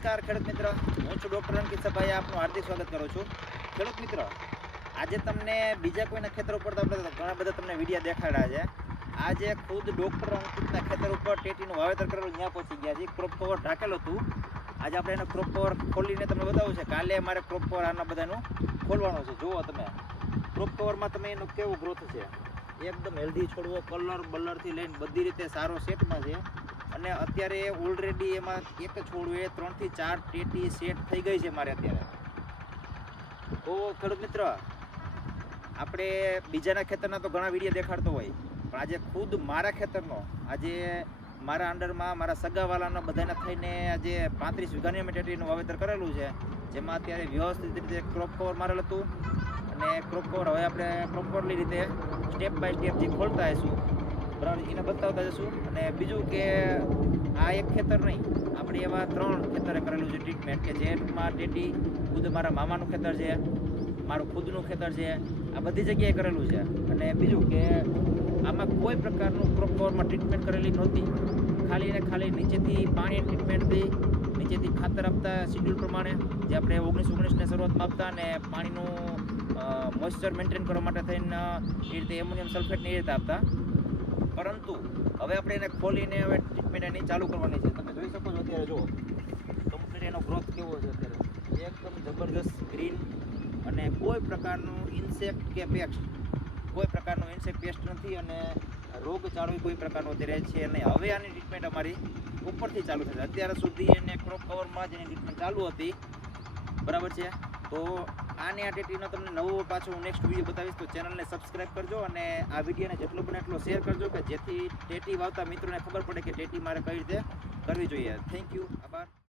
નમસ્કાર ખેડૂત મિત્ર. હું છું ડૉક્ટર અંકિતભાઈ આપનું હાર્દિક સ્વાગત કરું છું. ખેડૂત મિત્ર, આજે તમને બીજા કોઈના ખેતર ઉપર તો આપણે ઘણા બધા તમને વિડીયા દેખાડ્યા છે. આજે ખુદ ડૉક્ટર અંકિતના ખેતર ઉપર ટેટીનું વાવેતર કરેલું ત્યાં પહોંચી ગયા છે. ક્રોપ કવર ઢાકેલું હતું. આજે આપણે એનો ક્રોપ કવર ખોલીને તમને બતાવું છે. કાલે મારે ક્રોપ કવર આના બધાનું ખોલવાનું છે. જુઓ તમે. ક્રોપ કવરમાં તમે એનું કેવો ગ્રોથ છે? એકદમ હેલ્ધી છોડવો કલર બલરથી લઈને બધી રીતે સારો સેટમાં છે. અને અત્યારે ઓલરેડી એમાં એક છોડવું એ ત્રણથી ચાર ટેટી સેટ થઈ ગઈ છે મારે અત્યારે. તો ખેડૂત મિત્ર, આપણે બીજાના ખેતરના તો ઘણા વીડિયો દેખાડતો હોય, પણ આજે ખુદ મારા ખેતરનો, આજે મારા અંડરમાં, મારા સગાવાલાના બધાને થઈને આજે પાંત્રીસ વીઘાની અમે વાવેતર કરેલું છે, જેમાં અત્યારે વ્યવસ્થિત રીતે ક્રોપ કવર મારેલ હતું. અને ક્રોપ કવર હવે આપણે પ્રોપરલી રીતે સ્ટેપ બાય સ્ટેપ જે ખોલતા હશું એને બતાવતા જશું. અને બીજું કે આ એક ખેતર નહીં, આપણે એવા ત્રણ ખેતરે કરેલું છે ટ્રીટમેન્ટ કે જેમાં ટેટી ખુદ મારા મામાનું ખેતર છે, મારું ખુદનું ખેતર છે, આ બધી જગ્યાએ કરેલું છે. અને બીજું કે આમાં કોઈ પ્રકારનું ક્રોપ કવરમાં ટ્રીટમેન્ટ કરેલી નહોતી. ખાલી ને ખાલી નીચેથી પાણી ટ્રીટમેન્ટ હતી, નીચેથી ખાતર આપતા શિડ્યુલ પ્રમાણે, જે આપણે ઓગણીસ ઓગણીસને શરૂઆતમાં આપતા અને પાણીનું મોઇસ્ચર મેન્ટેન કરવા માટે થઈને, એ રીતે એમોનિયમ સલ્ફેટની એ રીતે આપતા. પરંતુ હવે આપણે એને ખોલીને હવે ટ્રીટમેન્ટ એની ચાલુ કરવાની છે. તમે જોઈ શકો છો અત્યારે, જુઓ. કમ્પ્લીટ એનો ગ્રોથ કેવો છે અત્યારે? એકદમ જબરજસ્ત ગ્રીન અને કોઈ પ્રકારનું ઇન્સેક્ટ કે પેસ્ટ કોઈ પ્રકારનું ઇન્સેક્ટ પેસ્ટ નથી અને રોગચાળો કોઈ પ્રકારનો અત્યારે છે નહીં. હવે આની ટ્રીટમેન્ટ અમારી ઉપરથી ચાલુ થશે. અત્યાર સુધી એને ક્રોપ કવરમાં જ એની ટ્રીટમેન્ટ ચાલુ હતી. બરાબર છે? તો આની આ ટેટીનો તમને નવો પાછો હું નેક્સ્ટ વીડિયો બતાવીશ, તો ચેનલને સબસ્ક્રાઈબ કરજો અને આ વિડીયોને જેટલો બને એટલો શેર કરજો કે જેથી ટેટી વાવતા મિત્રોને ખબર પડે કે ટેટી મારે કઈ રીતે કરવી જોઈએ. થેન્ક યુ આભાર.